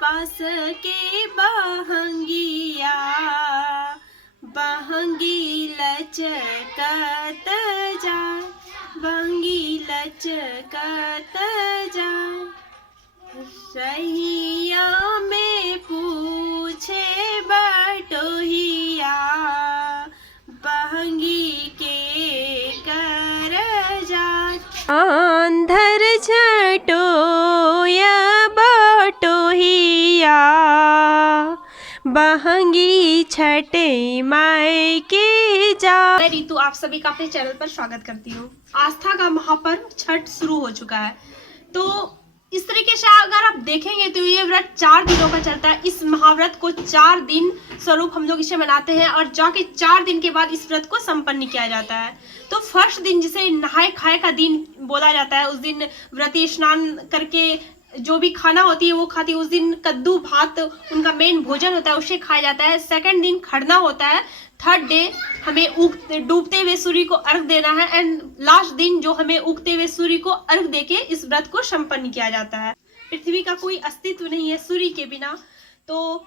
बांस के बहंगिया बहंगी लचकत जाए, बहंगी लचकत जाए, रहिया में पूछे बटोहिया, बहंगी के कर जाए। आंधर छटोया बटोहिया, बहंगी छठे माई के जा। मैं रीतू आप सभी का अपने चैनल पर स्वागत करती हूँ। आस्था का महापर्व छठ शुरू हो चुका है, तो इस तरीके से अगर आप देखेंगे तो ये व्रत 4 दिनों का चलता है। इस महाव्रत को 4 दिन स्वरूप हम लोग इसे मनाते हैं और जाके 4 दिन के बाद इस व्रत को संपन्न किया जाता है। तो फर्स्ट दिन जिसे नहाए खाए का दिन बोला जाता है, उस दिन व्रती स्नान करके जो भी खाना होती है वो खाती है। उस दिन कद्दू भात उनका मेन भोजन होता है, उसे खाया जाता है। सेकंड दिन खरना होता है। थर्ड डे हमें डूबते हुए सूर्य को अर्घ देना है एंड लास्ट दिन जो हमें उगते हुए सूर्य को अर्घ देके इस व्रत को संपन्न किया जाता है। पृथ्वी का कोई अस्तित्व नहीं है सूर्य के बिना। तो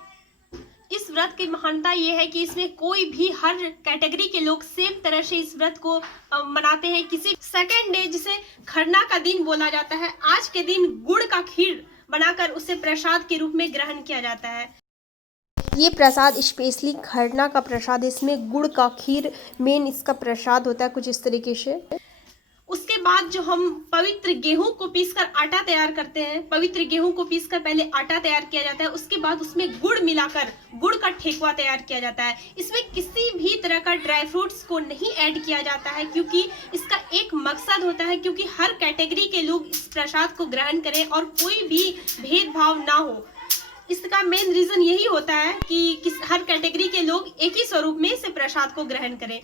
इस व्रत की महानता ये है कि इसमें कोई भी हर कैटेगरी के लोग सेम तरह से इस व्रत को मनाते हैं। किसी सेकंड डे जिसे खरना का दिन बोला जाता है, आज के दिन गुड़ का खीर बनाकर उसे प्रसाद के रूप में ग्रहण किया जाता है। ये प्रसाद स्पेशली खरना का प्रसाद है, इसमें गुड़ का खीर मेन इसका प्रसाद होता है कुछ इस तरीके से। उसके बाद जो हम पवित्र गेहूं को पीसकर आटा तैयार करते हैं, पवित्र गेहूं को पीसकर पहले आटा तैयार किया जाता है, उसके बाद उसमें गुड़ मिलाकर गुड़ का ठेकुआ तैयार किया जाता है। इसमें किसी भी तरह का ड्राई फ्रूट्स को नहीं ऐड किया जाता है क्योंकि इसका एक मकसद होता है क्योंकि हर कैटेगरी के लोग इस प्रसाद को ग्रहण करें और कोई भी भेदभाव ना हो। इसका मेन रीजन यही होता है कि हर कैटेगरी के लोग एक ही स्वरूप में इस प्रसाद को ग्रहण करें।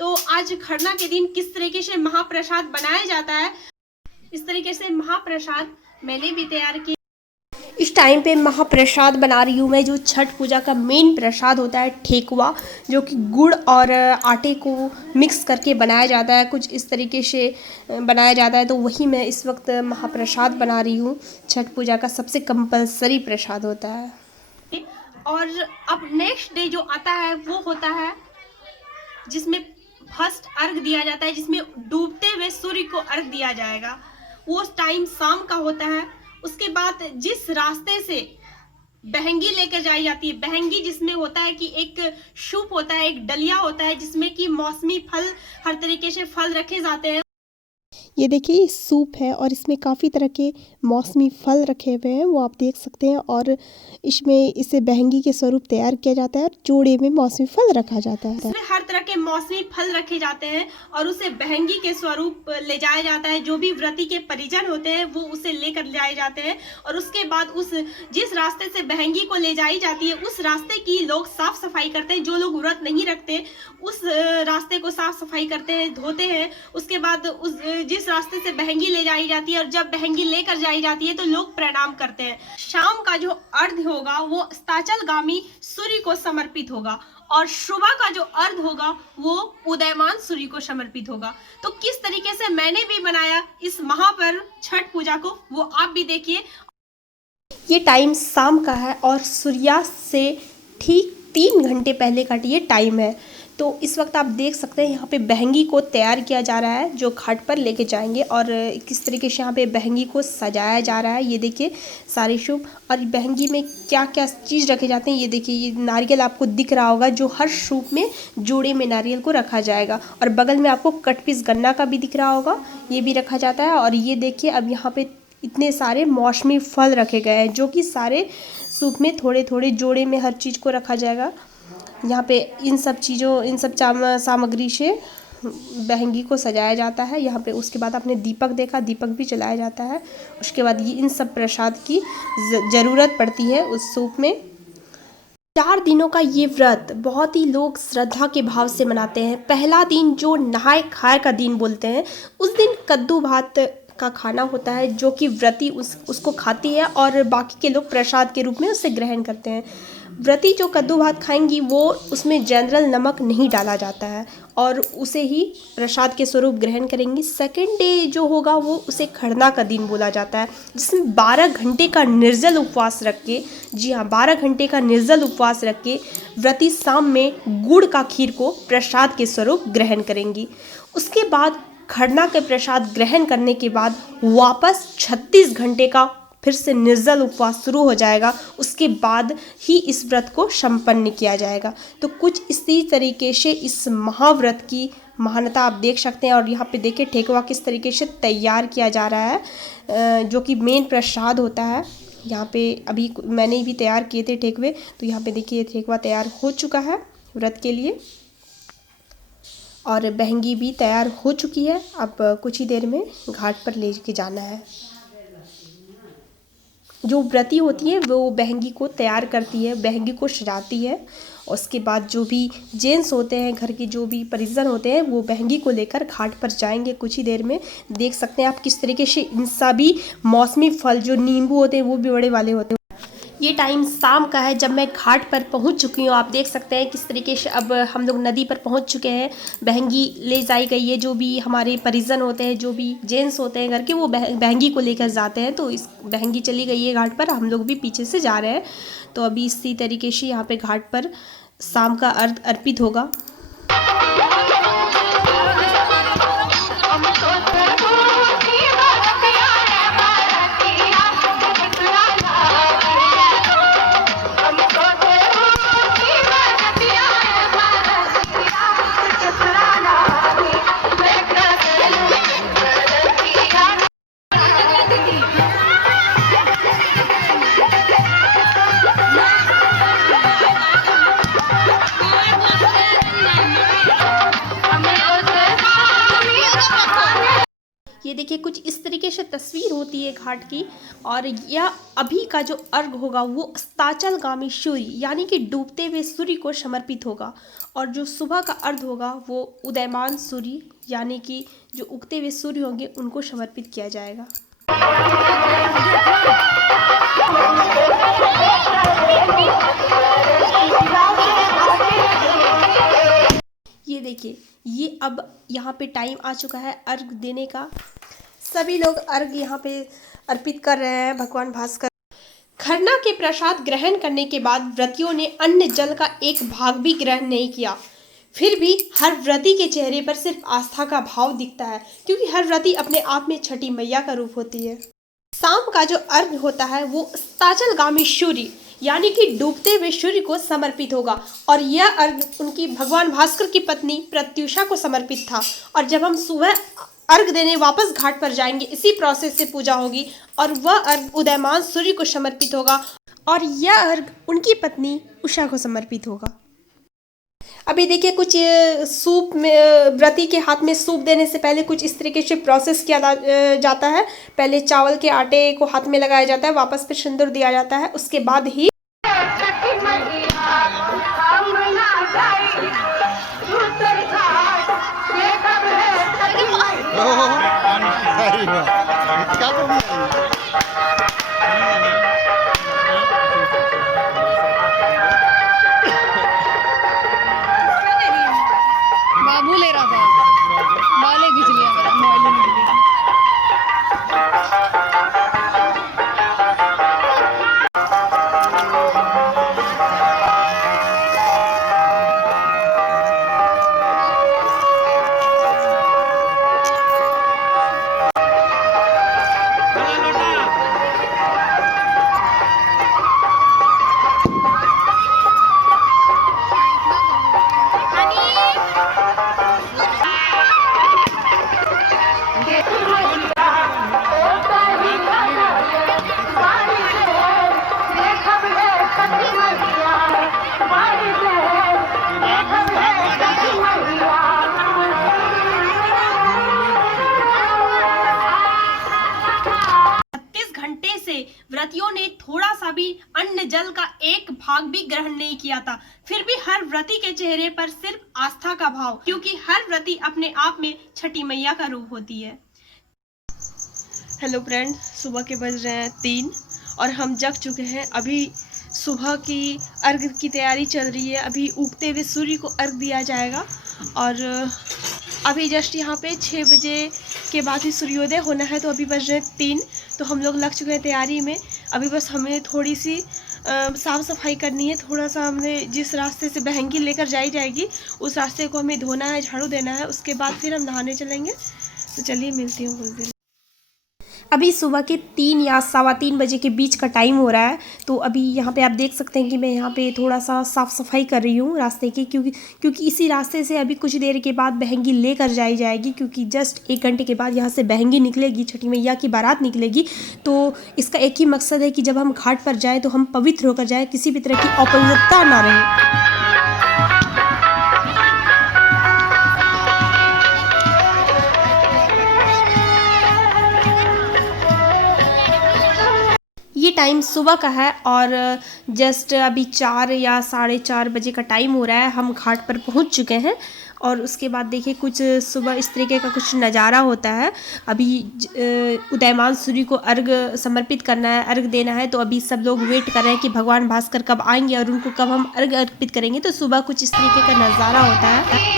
तो आज खरना के दिन किस तरीके से महाप्रसाद बनाया जाता है, इस तरीके से महाप्रसाद मैंने भी तैयार किया। इस टाइम पे महाप्रसाद बना रही हूँ मैं, जो छठ पूजा का मेन प्रसाद होता है ठेकुआ, जो कि गुड़ और आटे को मिक्स करके बनाया जाता है, कुछ इस तरीके से बनाया जाता है। तो वही मैं इस वक्त महाप्रसाद बना रही हूँ। छठ पूजा का सबसे कंपलसरी प्रसाद होता है। और अब नेक्स्ट डे जो आता है वो होता है जिसमें फर्स्ट अर्घ दिया जाता है, जिसमें डूबते हुए सूर्य को अर्घ दिया जाएगा। वो टाइम शाम का होता है। उसके बाद जिस रास्ते से बहंगी लेकर जाई जाती है, बहंगी जिसमें होता है कि एक सूप होता है, एक डलिया होता है जिसमें कि मौसमी फल, हर तरीके से फल रखे जाते हैं। ये देखिए ये सूप है और इसमें काफ़ी तरह के मौसमी फल रखे हुए हैं, वो आप देख सकते हैं। और इसमें इसे बहंगी के स्वरूप तैयार किया जाता है और जोड़े में मौसमी फल रखा जाता है। इसमें हर तरह के मौसमी फल रखे जाते हैं और उसे बहंगी के स्वरूप ले जाया जाता है। जो भी व्रती के परिजन होते हैं वो उसे लेकर जाए जाते हैं और उसके बाद उस जिस रास्ते से बहंगी को ले जाई जाती है उस रास्ते की लोग साफ सफाई करते हैं। जो लोग व्रत नहीं रखते उस रास्ते को साफ सफाई करते हैं, धोते हैं। उसके बाद उस जिस रास्ते से बहंगी ले जाई जाती है और जब बहंगी लेकर जाई जाती है तो लोग प्रणाम करते हैं। शाम का जो अर्घ होगा वो अस्ताचलगामी सूर्य को समर्पित होगा और सुबह का जो अर्घ होगा वो उदयमान सूर्य को समर्पित होगा। तो किस तरीके से मैंने भी बनाया इस महापर्व छठ पूजा को वो आप भी देखिए। ये टाइम शाम का है और सूर्यास्त से ठीक 3 घंटे पहले का ये टाइम है। तो इस वक्त आप देख सकते हैं यहाँ पे बहंगी को तैयार किया जा रहा है जो घाट पर लेके जाएंगे और किस तरीके से यहाँ पे बहंगी को सजाया जा रहा है। ये देखिए सारे शुभ, और बहंगी में क्या क्या चीज़ रखे जाते हैं ये देखिए। ये नारियल आपको दिख रहा होगा जो हर सूप में जोड़े में नारियल को रखा जाएगा, और बगल में आपको कट पीस गन्ना का भी दिख रहा होगा, ये भी रखा जाता है। और ये देखिए अब यहाँ पे इतने सारे मौसमी फल रखे गए हैं जो कि सारे सूप में थोड़े थोड़े जोड़े में हर चीज़ को रखा जाएगा। यहाँ पे इन सब सामग्री से बहंगी को सजाया जाता है। यहाँ पे उसके बाद आपने दीपक देखा, दीपक भी जलाया जाता है। उसके बाद ये इन सब प्रसाद की ज़रूरत पड़ती है उस सूप में। 4 दिनों का ये व्रत बहुत ही लोग श्रद्धा के भाव से मनाते हैं। पहला दिन जो नहाय खाए का दिन बोलते हैं, उस दिन कद्दू भात का खाना होता है जो कि व्रती उसको खाती है और बाकी के लोग प्रसाद के रूप में उसे ग्रहण करते हैं। व्रती जो कद्दू भात खाएंगी वो उसमें जनरल नमक नहीं डाला जाता है और उसे ही प्रसाद के स्वरूप ग्रहण करेंगी। सेकेंड डे जो होगा वो उसे खरना का दिन बोला जाता है, जिसमें 12 घंटे का निर्जल उपवास रख के, जी हाँ 12 घंटे का निर्जल उपवास रख के व्रती शाम में गुड़ का खीर को प्रसाद के स्वरूप ग्रहण करेंगी। उसके बाद खरना के प्रसाद ग्रहण करने के बाद वापस 36 घंटे का फिर से निर्जल उपवास शुरू हो जाएगा। उसके बाद ही इस व्रत को संपन्न किया जाएगा। तो कुछ इसी तरीके से इस महाव्रत की महानता आप देख सकते हैं। और यहाँ पे देखिए ठेकुआ किस तरीके से तैयार किया जा रहा है, जो कि मेन प्रसाद होता है। यहाँ पे अभी मैंने भी तैयार किए थे ठेकुए, तो यहाँ पे देखिए ठेकुआ तैयार हो चुका है व्रत के लिए और बहंगी भी तैयार हो चुकी है। अब कुछ ही देर में घाट पर ले के जाना है। जो व्रती होती है वो बहंगी को तैयार करती है, बहंगी को सजाती है। उसके बाद जो भी जेंट्स होते हैं, घर के जो भी परिजन होते हैं, वो बहंगी को लेकर घाट पर जाएंगे। कुछ ही देर में देख सकते हैं आप किस तरीके से इन सभी मौसमी फल जो नींबू होते हैं वो भी बड़े वाले होते हैं। ये टाइम शाम का है जब मैं घाट पर पहुंच चुकी हूँ। आप देख सकते हैं किस तरीके से अब हम लोग नदी पर पहुंच चुके हैं। बहंगी ले जाई गई है, जो भी हमारे परिजन होते हैं, जो भी जेंट्स होते हैं घर के, वो बहंगी को लेकर जाते हैं। तो इस बहंगी चली गई है घाट पर, हम लोग भी पीछे से जा रहे हैं। तो अभी इसी तरीके से यहाँ पे घाट पर शाम का अर्घ अर्पित होगा। ये देखिए कुछ इस तरीके से तस्वीर होती है घाट की। और यह अभी का जो अर्घ होगा वो अस्ताचलगामी सूर्य यानी कि डूबते हुए सूर्य को समर्पित होगा। और जो सुबह का अर्घ होगा वो उदयमान सूर्य यानी कि जो उगते हुए सूर्य होंगे उनको समर्पित किया जाएगा। ये देखिए ये अब यहाँ पे टाइम आ चुका है अर्घ देने का। सभी लोग अर्घ यहाँ पे अर्पित कर रहे हैं भगवान भास्कर। खरना के प्रसाद ग्रहण करने के बाद व्रतियों ने अन्न जल का एक भाग भी ग्रहण नहीं किया। फिर भी हर व्रती के चेहरे पर सिर्फ आस्था का भाव दिखता है, क्योंकि हर व्रती अपने आप में छठी मैया का रूप होती है। शाम का जो अर्घ होता है वो अस्ताचलगामी सूर्य यानी कि डूबते हुए सूर्य को समर्पित होगा। और यह अर्घ उनकी भगवान भास्कर की पत्नी प्रत्युषा को समर्पित था। और जब हम सुबह अर्घ देने वापस घाट पर जाएंगे, इसी प्रोसेस से पूजा होगी और वह अर्घ उदयमान सूर्य को समर्पित होगा और यह अर्घ उनकी पत्नी उषा को समर्पित होगा। अभी देखिए कुछ सूप में व्रती के हाथ में सूप देने से पहले कुछ इस तरीके से प्रोसेस किया जाता है। पहले चावल के आटे को हाथ में लगाया जाता है, वापस फिर सिंदूर दिया जाता है, उसके बाद ही बाबू ले रहा था, बाले खींच लिया मेरा, मोबाइल में खींच लिया। से व्रतियों ने थोड़ा सा भी अन्न जल का एक भाग भी ग्रहण नहीं किया था। फिर भी हर व्रती के चेहरे पर सिर्फ आस्था का भाव, क्योंकि हर व्रती अपने आप में छठी मैया का रूप होती है। हेलो फ्रेंड, सुबह के बज रहे हैं 3 और हम जग चुके हैं। अभी सुबह की अर्घ की तैयारी चल रही है। अभी उगते हुए सूर्य को अर्घ दिया जाएगा और अभी जस्ट यहाँ पे 6 बजे के बाद ही सूर्योदय होना है। तो अभी बज रहे हैं 3, तो हम लोग लग चुके हैं तैयारी में। अभी बस हमें थोड़ी सी साफ़ सफाई करनी है। थोड़ा सा हमने जिस रास्ते से बहंगी लेकर जाएगी उस रास्ते को हमें धोना है, झाड़ू देना है। उसके बाद फिर हम नहाने चलेंगे। तो चलिए मिलती हूँ कुछ देर। अभी सुबह के 3 या 3:15 बजे के बीच का टाइम हो रहा है। तो अभी यहाँ पे आप देख सकते हैं कि मैं यहाँ पे थोड़ा सा साफ़ सफाई कर रही हूँ रास्ते की, क्योंकि इसी रास्ते से अभी कुछ देर के बाद बहंगी लेकर जाएगी। क्योंकि जस्ट 1 घंटे के बाद यहाँ से बहंगी निकलेगी, छठी मैया की बारात निकलेगी। तो इसका एक ही मकसद है कि जब हम घाट पर जाएँ तो हम पवित्र होकर जाएँ, किसी भी तरह की अपवित्रता ना रहे। ये टाइम सुबह का है और जस्ट अभी 4 या 4:30 बजे का टाइम हो रहा है। हम घाट पर पहुंच चुके हैं और उसके बाद देखिए कुछ सुबह इस तरीके का कुछ नज़ारा होता है। अभी उदयमान सूर्य को अर्घ समर्पित करना है, अर्घ देना है। तो अभी सब लोग वेट कर रहे हैं कि भगवान भास्कर कब आएंगे और उनको कब हम अर्घ अर्पित करेंगे। तो सुबह कुछ इस तरीके का नज़ारा होता है।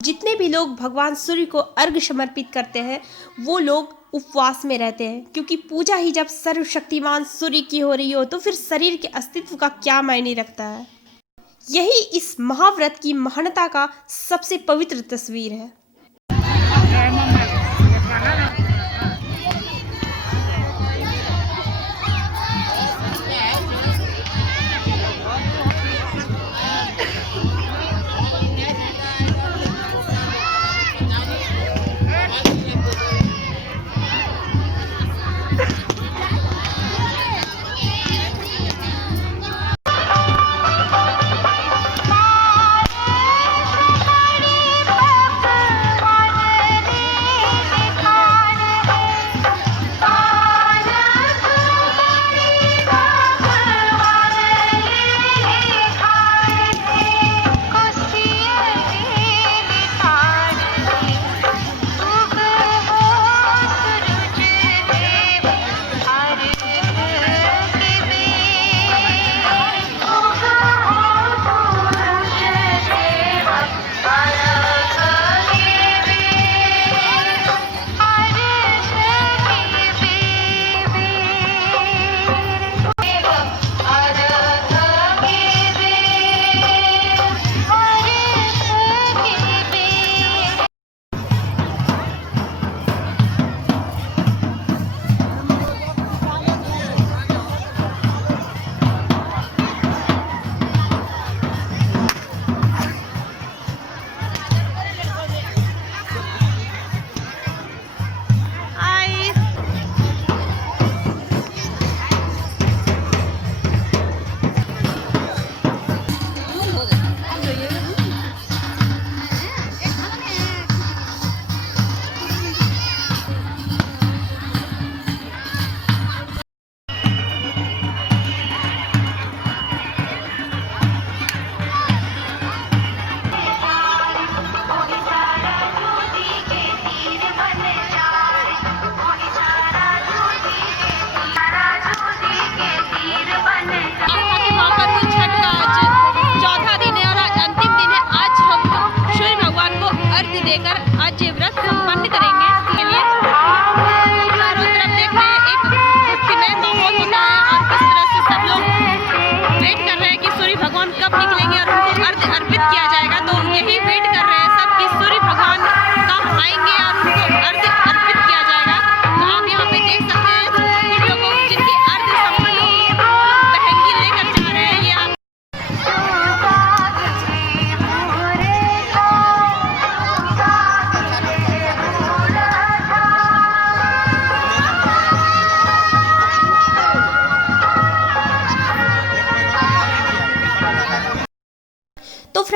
जितने भी लोग भगवान सूर्य को अर्घ समर्पित करते हैं वो लोग उपवास में रहते हैं, क्योंकि पूजा ही जब सर्वशक्तिमान सूर्य की हो रही हो तो फिर शरीर के अस्तित्व का क्या मायने रखता है। यही इस महाव्रत की महानता का सबसे पवित्र तस्वीर है।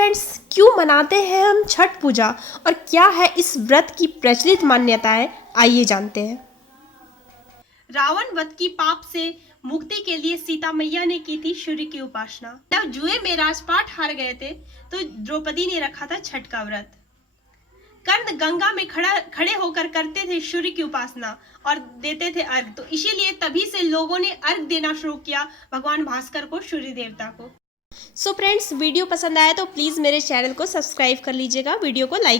फ्रेंड्स, क्यों मनाते हैं हम छठ पूजा और क्या है इस व्रत की प्रचलित मान्यताएं, आइए जानते हैं। रावण वध की पाप से मुक्ति के लिए सीता मैया ने की थी सूर्य की उपासना। जब जुए में राजपाट हार गए थे तो द्रौपदी ने रखा था छठ का व्रत। कर्ण गंगा में खड़े होकर करते थे सूर्य की उपासना और देते थे अर्घ। तो इसीलिए तभी से लोगों ने अर्घ देना शुरू किया भगवान भास्कर को, सूर्य देवता को। सो फ्रेंड्स, वीडियो पसंद आया तो प्लीज़ मेरे चैनल को सब्सक्राइब कर लीजिएगा, वीडियो को लाइक